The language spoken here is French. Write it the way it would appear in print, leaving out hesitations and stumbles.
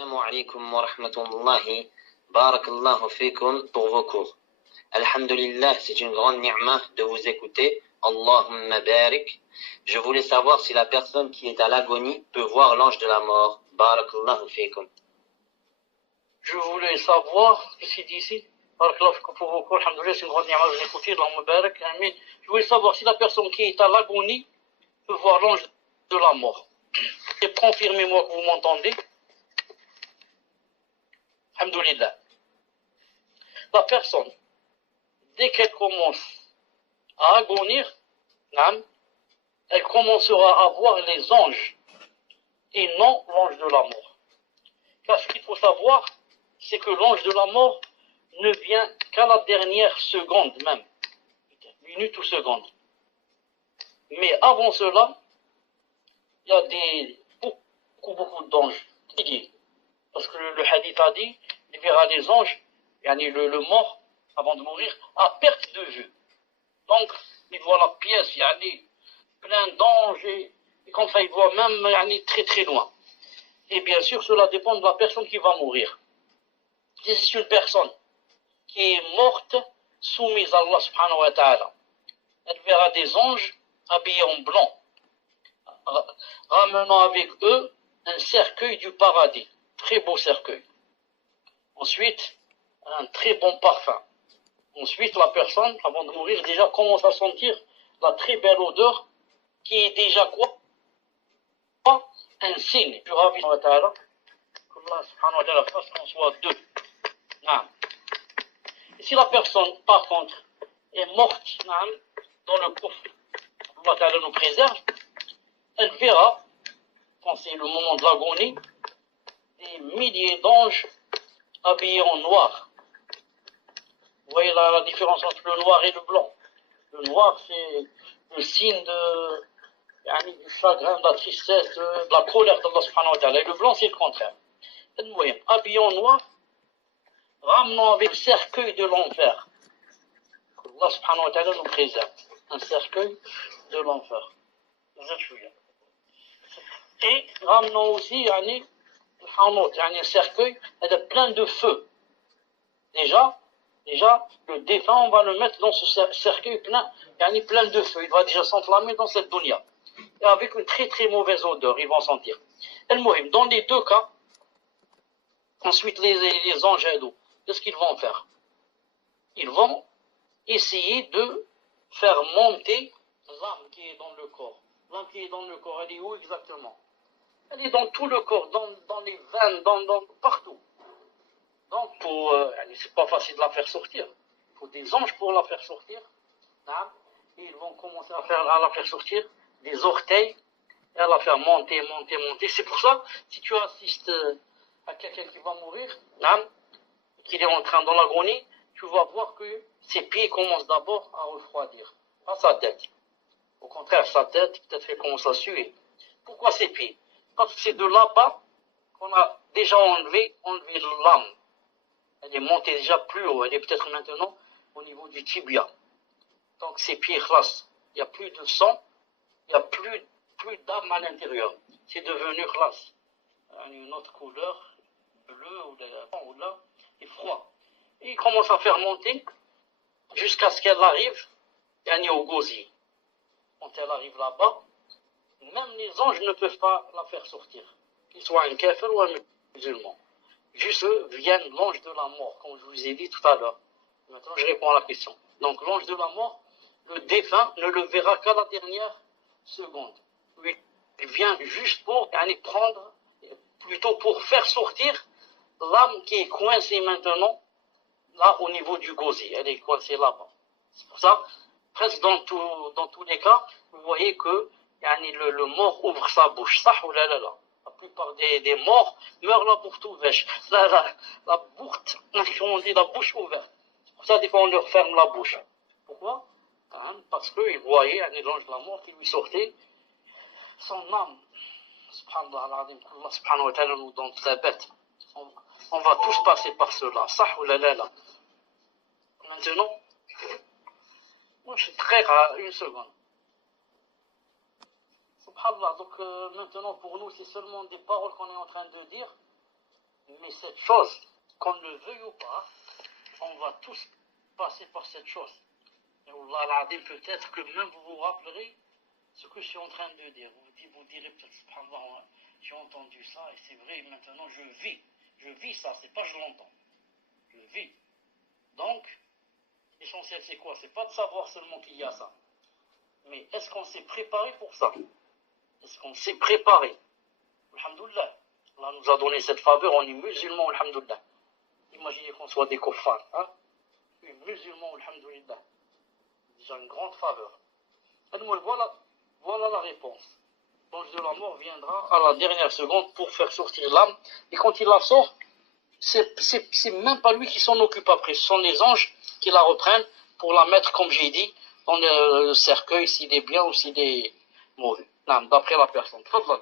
Assalamu alaikum wa rahmatullahi. Barakallahu fikum pour vos cours. Alhamdulillah, c'est une grande ni'mah de vous écouter. Allahumma barik. Je voulais savoir si la personne qui est à l'agonie peut voir l'ange de la mort. Barakallahu fikum. Je voulais savoir ce qu'il dit ici. Barakallahu fikum pour vos cours. Alhamdulillah, c'est une grande ni'mah de vous écouter. Allahumma barik. Amin. Je voulais savoir si la personne qui est à l'agonie peut voir l'ange de la mort. Et confirmez-moi que vous m'entendez. Alhamdulillah. La personne, dès qu'elle commence à agonir, elle commencera à voir les anges et non l'ange de la mort. Car ce qu'il faut savoir, c'est que l'ange de la mort ne vient qu'à la dernière seconde même, minute ou seconde. Mais avant cela, il y a beaucoup d'anges. Parce que le hadith a dit, il verra les anges, le mort, avant de mourir, à perte de vue. Donc, il voit la pièce, plein d'anges, et comme ça, il voit même très très loin. Et bien sûr, cela dépend de la personne qui va mourir. Si c'est une personne qui est morte, soumise à Allah subhanahu wa ta'ala, elle verra des anges habillés en blanc, ramenant avec eux un cercueil du paradis, très beau cercueil. Ensuite, un très bon parfum. Ensuite, la personne, avant de mourir, déjà commence à sentir la très belle odeur qui est déjà quoi? Un signe du Rabbi wa ta'ala, qu'Allah subhanahu wa ta'ala fasse qu'on soit deux. Et si la personne, par contre, est morte dans le coffre, Allah ta'ala nous préserve, elle verra, quand c'est le moment de l'agonie, des milliers d'anges habillés en noir. Vous voyez la différence entre le noir et le blanc. Le noir, c'est le signe du chagrin, de la tristesse, de la colère d'Allah subhanahu wa ta'ala. Et le blanc, c'est le contraire. Habillés en noir, ramenant avec le cercueil de l'enfer. Allah subhanahu wa ta'ala nous préserve. Un cercueil de l'enfer. Et ramenant aussi un cercueil plein de feu. Déjà, le défunt, on va le mettre dans ce cercueil plein de feu. Il va déjà s'enflammer dans cette dunya. Et avec une très très mauvaise odeur, ils vont sentir. Dans les deux cas, ensuite les anges aidants, qu'est-ce qu'ils vont faire? Ils vont essayer de faire monter l'âme qui est dans le corps. L'âme qui est dans le corps, elle est où exactement? Elle est dans tout le corps, dans les veines, partout. Donc, c'est pas facile de la faire sortir. Il faut des anges pour la faire sortir. Et ils vont commencer à la faire sortir des orteils et à la faire monter. C'est pour ça, si tu assistes à quelqu'un qui va mourir, qu'il est en train dans l'agonie, tu vas voir que ses pieds commencent d'abord à refroidir. Pas sa tête. Au contraire, sa tête, peut-être qu'elle commence à suer. Pourquoi ses pieds? Parce que c'est de là-bas qu'on a déjà enlevé l'âme. Elle est montée déjà plus haut. Elle est peut-être maintenant au niveau du tibia. Donc ses pieds khlas. Il n'y a plus de sang. Il n'y a plus d'âme à l'intérieur. C'est devenu khlas. Une autre couleur, bleu ou là, et froid. Et il commence à faire monter jusqu'à ce qu'elle arrive au gosier. Quand elle arrive là-bas, même les anges ne peuvent pas la faire sortir. Qu'ils soient un kafir ou un musulman. Juste viennent l'ange de la mort, comme je vous ai dit tout à l'heure. Maintenant, je réponds à la question. Donc, l'ange de la mort, le défunt ne le verra qu'à la dernière seconde. Il vient juste pour prendre, plutôt pour faire sortir l'âme qui est coincée maintenant, là, au niveau du gosier. Elle est coincée là-bas. C'est pour ça, presque dans tous les cas, vous voyez que le mort ouvre sa bouche. Ça ou là. La plupart des morts meurent la bouche ouverte. La bourte, on dit la bouche ouverte. C'est pour ça des fois on leur ferme la bouche. Pourquoi? Parce qu'ils voyaient l'ange de la mort qui lui sortait son âme. Subhanallah, Allah subhanahu wa ta'ala nous donne sa bête. On va tous passer par cela. Ça ou là. Maintenant, moi je suis très rare, une seconde. Subhanallah, donc maintenant pour nous c'est seulement des paroles qu'on est en train de dire. Mais cette chose, qu'on le veuille ou pas, on va tous passer par cette chose. Et Allah al-Azim, peut-être que même vous vous rappellerez ce que je suis en train de dire. Vous direz peut-être, subhanallah, j'ai entendu ça et c'est vrai, maintenant je vis ça, c'est pas je l'entends, je vis. Donc, l'essentiel c'est quoi? C'est pas de savoir seulement qu'il y a ça, mais est-ce qu'on s'est préparé pour ça? Est-ce qu'on s'est préparé? Alhamdoulilah, Allah nous a donné cette faveur, on est musulmans, alhamdoulilah. Imaginez qu'on soit des kuffars, hein? Oui, musulmans, alhamdoulilah. Déjà une grande faveur. Voilà la réponse. L'ange de la mort viendra à la dernière seconde pour faire sortir l'âme. Et quand il la sort, c'est même pas lui qui s'en occupe après. Ce sont les anges qui la reprennent pour la mettre, comme j'ai dit, dans le cercueil, s'il est bien ou s'il est mauvais. D'après la personne. Tfadlal.